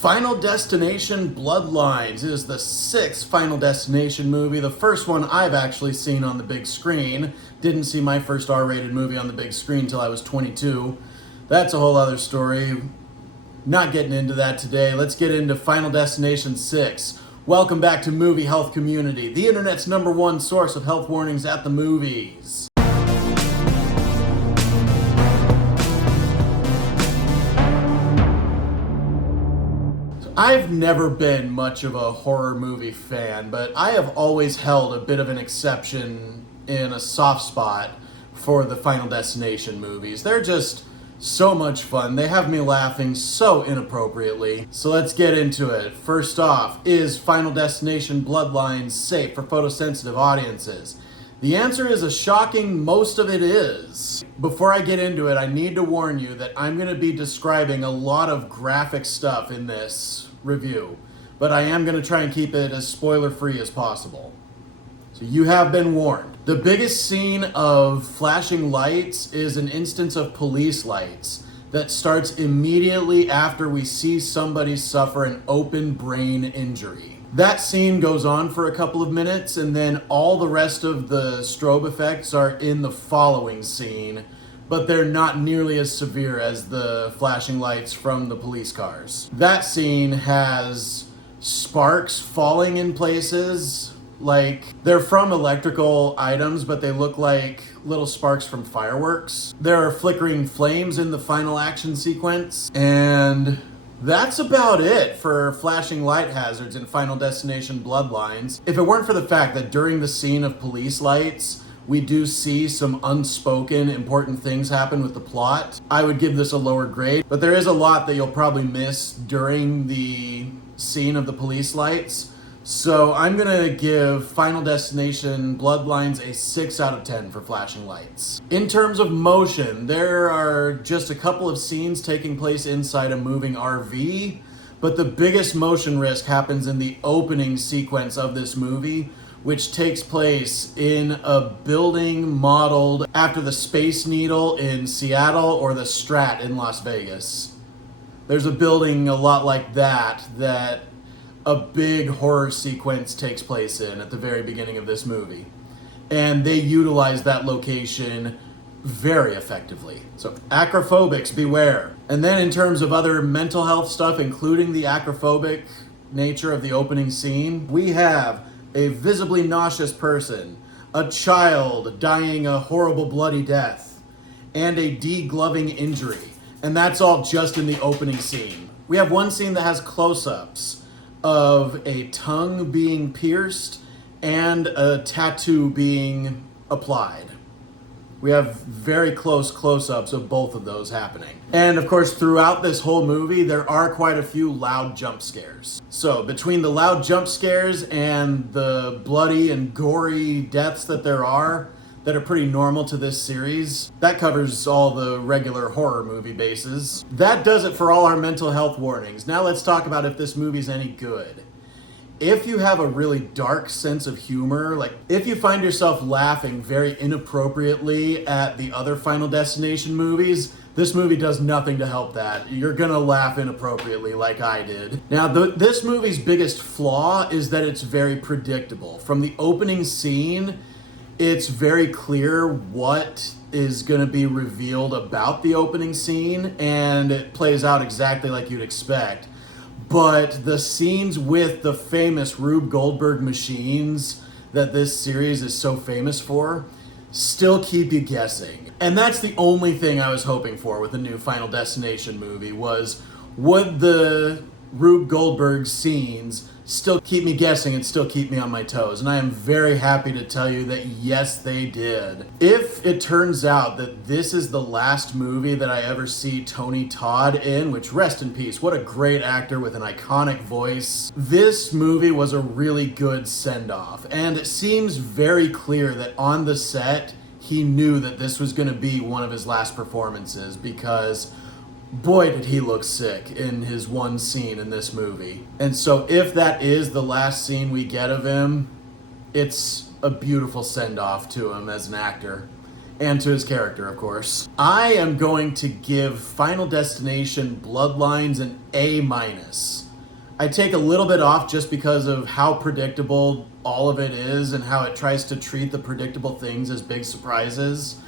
Final Destination Bloodlines is the 6th Final Destination movie, the first one I've actually seen on the big screen. Didn't see my first R-rated movie on the big screen until I was 22. That's a whole other story. Not getting into that today. Let's get into Final Destination 6. Welcome back to Movie Health Community, the internet's #1 source of health warnings at the movies. I've never been much of a horror movie fan, but I have always held a bit of an exception in a soft spot for the Final Destination movies. They're just so much fun. They have me laughing so inappropriately. So let's get into it. First off, is Final Destination Bloodlines safe for photosensitive audiences? The answer is a shocking most of it is. Before I get into it, I need to warn you that I'm going to be describing a lot of graphic stuff in this review, but I am going to try and keep it as spoiler-free as possible. So you have been warned. The biggest scene of flashing lights is an instance of police lights that starts immediately after we see somebody suffer an open brain injury. That scene goes on for a couple of minutes, and then all the rest of the strobe effects are in the following scene, but they're not nearly as severe as the flashing lights from the police cars. That scene has sparks falling in places, like they're from electrical items, but they look like little sparks from fireworks. There are flickering flames in the final action sequence, and that's about it for flashing light hazards in Final Destination Bloodlines. If it weren't for the fact that during the scene of police lights, we do see some unspoken important things happen with the plot, I would give this a lower grade. But there is a lot that you'll probably miss during the scene of the police lights. So I'm gonna give Final Destination Bloodlines a 6 out of 10 for flashing lights. In terms of motion, there are just a couple of scenes taking place inside a moving RV, but the biggest motion risk happens in the opening sequence of this movie, which takes place in a building modeled after the Space Needle in Seattle or the Strat in Las Vegas. There's a building a lot like that a big horror sequence takes place in at the very beginning of this movie. And they utilize that location very effectively. So acrophobics, beware. And then in terms of other mental health stuff, including the acrophobic nature of the opening scene, we have a visibly nauseous person, a child dying a horrible bloody death, and a degloving injury. And that's all just in the opening scene. We have one scene that has close-ups of a tongue being pierced and a tattoo being applied. We have very close close-ups of both of those happening. And of course, throughout this whole movie, there are quite a few loud jump scares. So between the loud jump scares and the bloody and gory deaths that there are, that are pretty normal to this series, that covers all the regular horror movie bases. That does it for all our mental health warnings. Now let's talk about if this movie's any good. If you have a really dark sense of humor, like if you find yourself laughing very inappropriately at the other Final Destination movies, this movie does nothing to help that. You're gonna laugh inappropriately like I did. Now, this movie's biggest flaw is that it's very predictable. From the opening scene, it's very clear what is going to be revealed about the opening scene, and it plays out exactly like you'd expect. But the scenes with the famous Rube Goldberg machines that this series is so famous for still keep you guessing. And that's the only thing I was hoping for with the new Final Destination movie was, would the Rube Goldberg scenes still keep me guessing and still keep me on my toes? And I am very happy to tell you that yes, they did. If it turns out that this is the last movie that I ever see Tony Todd in, which rest in peace, what a great actor with an iconic voice. This movie was a really good send-off, and it seems very clear that on the set, he knew that this was gonna be one of his last performances, because boy, did he look sick in his one scene in this movie. And so if that is the last scene we get of him, it's a beautiful send-off to him as an actor. And to his character, of course. I am going to give Final Destination Bloodlines an A-. I take a little bit off just because of how predictable all of it is and how it tries to treat the predictable things as big surprises.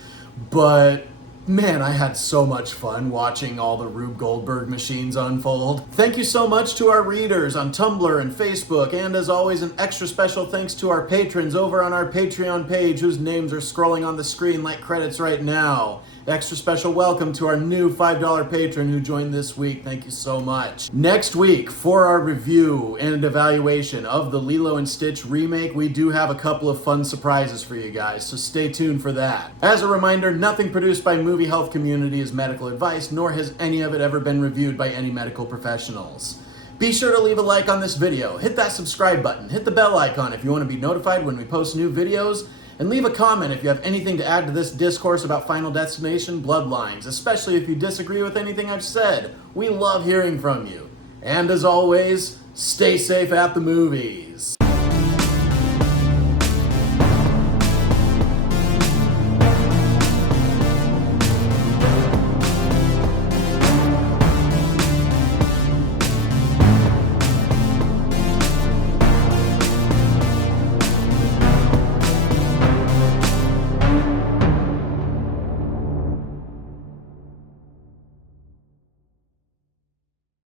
But man, I had so much fun watching all the Rube Goldberg machines unfold. Thank you so much to our readers on Tumblr and Facebook, and as always, an extra special thanks to our patrons over on our Patreon page whose names are scrolling on the screen like credits right now. Extra special welcome to our new $5 patron who joined this week. Thank you so much. Next week, for our review and evaluation of the Lilo and Stitch remake, we do have a couple of fun surprises for you guys, so stay tuned for that. As a reminder, nothing produced by Movie Health Community is medical advice, nor has any of it ever been reviewed by any medical professionals. Be sure to leave a like on this video, hit that subscribe button, hit the bell icon if you want to be notified when we post new videos, and leave a comment if you have anything to add to this discourse about Final Destination Bloodlines, especially if you disagree with anything I've said. We love hearing from you. And as always, stay safe at the movies.